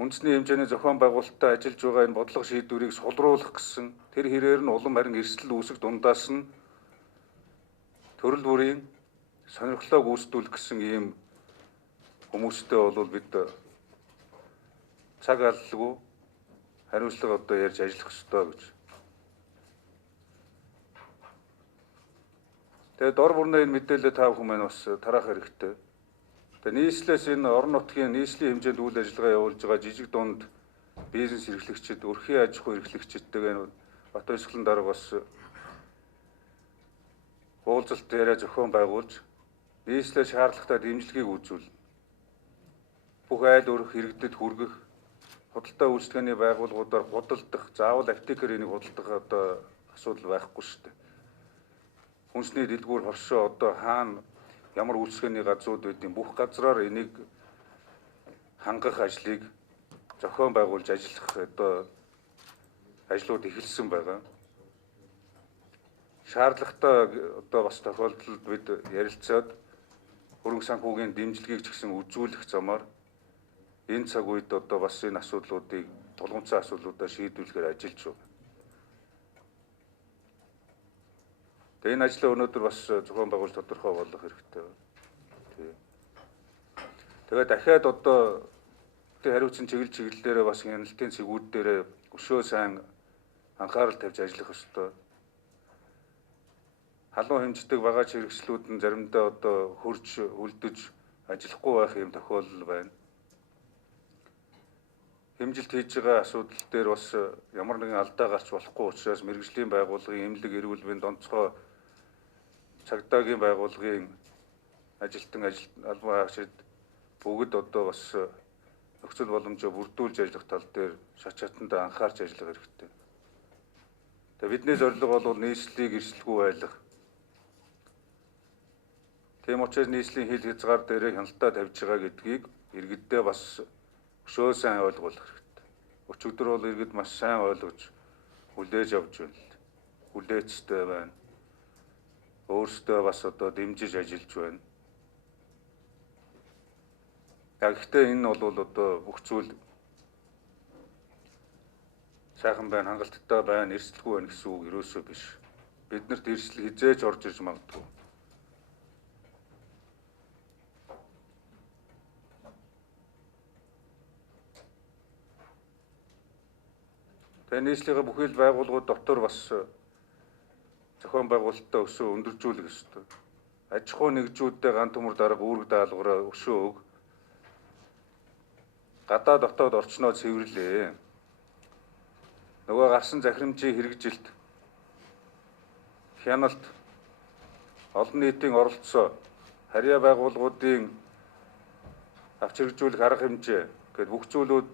үндэсний хэмжээний зохион байгуулалттай ажиллаж байгаа энэ бодлого шийдвэрийг сулруулах гэсэн тэр хэрээр нь улам харин эрсдэл үүсэх дундаас нь төрөл бүрийн сонирхлоо гүйцэтгүүлэх гэсэн ийм хүмүүстэй бол бид цаг алалгүй хариуцлага одоо ярьж ажиллах ёстой гэж. Тэгээд дор бүрнээ энэ мэдээлэл та бүхэн маань бас тараах хэрэгтэй. Тэгээд нийслэлээс энэ орон нутгийн нийслэлийн хэмжээнд үйл ажиллагаа явуулж байгаа жижиг дунд бизнес эрхлэгчид, өрхийн аж ахуй эрхлэгчидтэйгээ бат баясгалан дарга бас уулзалт яриа зохион байгуулж нийслэлээ шаардлагатай дэмжлэгийг үзүүлнэ. Бүх айл өрх иргэдэд хүргэх худалдаа үйлчлэгээний байгууллагуудаар худалдах, заавал аптекээр энийг худалдах одоо асуудал байхгүй шүү дээ. Хүнсний дэлгүүр хоршоо одоо хаана ямар үйлчлэгээний газрууд байдгийг бүх газраар энийг хангах ажлыг зохион байгуулж ажиллах одоо ажлууд эхэлсэн байгаа. Шаардлагатай одоо бас тохиолдолд бид ярилцаад хөрөнгө санхүүгийн дэмжлэгийг ч гэсэн үзүүлэх замаар энэ цаг үед одоо бас энэ асуудлуудыг тулгымцсан асуудлуудаа шийдвэрлэхээр ажиллаж байна. Тэгээ энэ ажлаа өнөөдөр бас зохион байгуулж тодорхой болгох хэрэгтэй байна. Тэгээ дахиад одоо хариуцсан чиглэлээрээ бас хяналтын цэгүүд дээр өшөө сайн анхаарал тавьж ажиллах ёстой. Халуун хэмждэг багаж хэрэгслүүд нь заримдаа одоо хөрж үлдэж ажиллахгүй байх юм тохиолдол байна. Хэмжилт хийж байгаа асуудал дээр бас ямар нэгэн алдаа гарч болохгүй учраас мэргэжлийн байгууллагын эмнэлэг эрүүл мэндийн онцгой цагдаагийн байгууллагын албан хаагчид бүгд одоо бас нөхцөл боломжоо бүрдүүлж ажиллах тал дээр шат шатандаа анхаарч ажиллах хэрэгтэй. Тэгээ бидний зорилго бол нийслэлийг эрсдэлгүй байлгах. Тийм учраас нийслэлийн хил хязгаар дээр хяналтаа тавьж байгаа гэдгийг иргэддээ бас өшөө сайн ойлгуулах хэрэгтэй. Өчигдөр бол иргэд маш сайн ойлгож хүлээж авч байна. Хүлээцтэй байна. Өөрсдөө бас одоо дэмжиж ажиллаж байна. Гэхдээ энэ бол одоо бүх зүйл сайхан байна, хангалттай байна, эрсдэлгүй байна гэсэн үг ерөөсөө биш. Биднэрт эрсдэл хизээж орж ирж магадгүй. Тэгээ нийслэлийн бүхэл байгууллагууд дотор бас зохион байгуулалтаа өшөө өндөржүүлэх ёстой. Аж ахуй нэгжүүдтэй ганц төмөр дарга үүрэг даалгавраа өшөө өг. Гадаа дотоод орчноо цэвэрлээ. Нөгөө гарсан захирамжийн хэрэгжилт, хяналт, олон нийтийн оролцоо, харьяа байгууллагуудын авч хэрэгжүүлэх арга хэмжээ гэхэд бүх зүйлүүд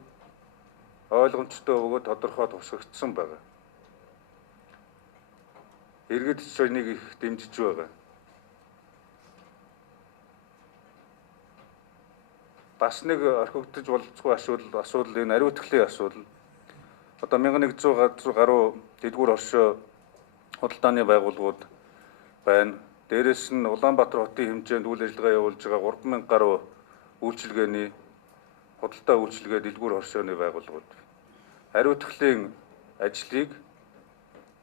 ойлгомжтой өгөө тодорхой тусгагдсан байна. Иргэд ч энийг их дэмжиж байгаа. Бас нэг орхигдож болцгүй асуудал энэ ариутгахлын асуудал. Одоо 1100 гаруй дэлгүүр оршоо худалдааны байгууллагууд байна. Дээрээс нь Улаанбаатар хотын хэмжээнд үйл ажиллагаа явуулж байгаа 3000 гаруй үйлчилгээний худалдаа үйлчилгээ дэлгүүр хоршооны байгууллагууд. Ариутгахлын ажлыг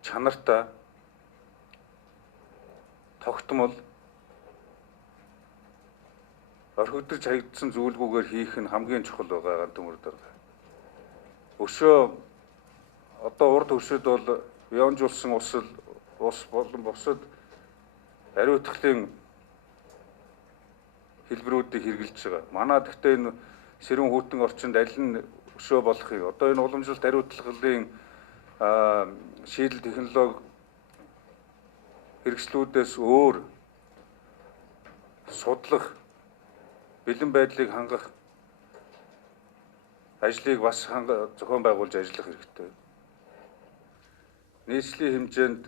чанартай, тогтмол, орхигдож хаягдсан зүйлгүйгээр хийх нь хамгийн чухал байгаа төмөр дарга. Өшөө одоо урд хөршид бол бионжуулсан ус болон бусад ариутгахлын хэлбэрүүдийг хэрэгжилж байгаа. Манайд гэхдээ энэ сэрүүн хүйтэн орчинд аль нь өшөө болох юм. Одоо энэ уламжлалт ариутгахлын шийдэл технологи хэрэгслүүдээс өөр судлах, бэлэн байдлыг хангах ажлыг бас зохион байгуулж ажиллах хэрэгтэй. Нийслэлийн хэмжээнд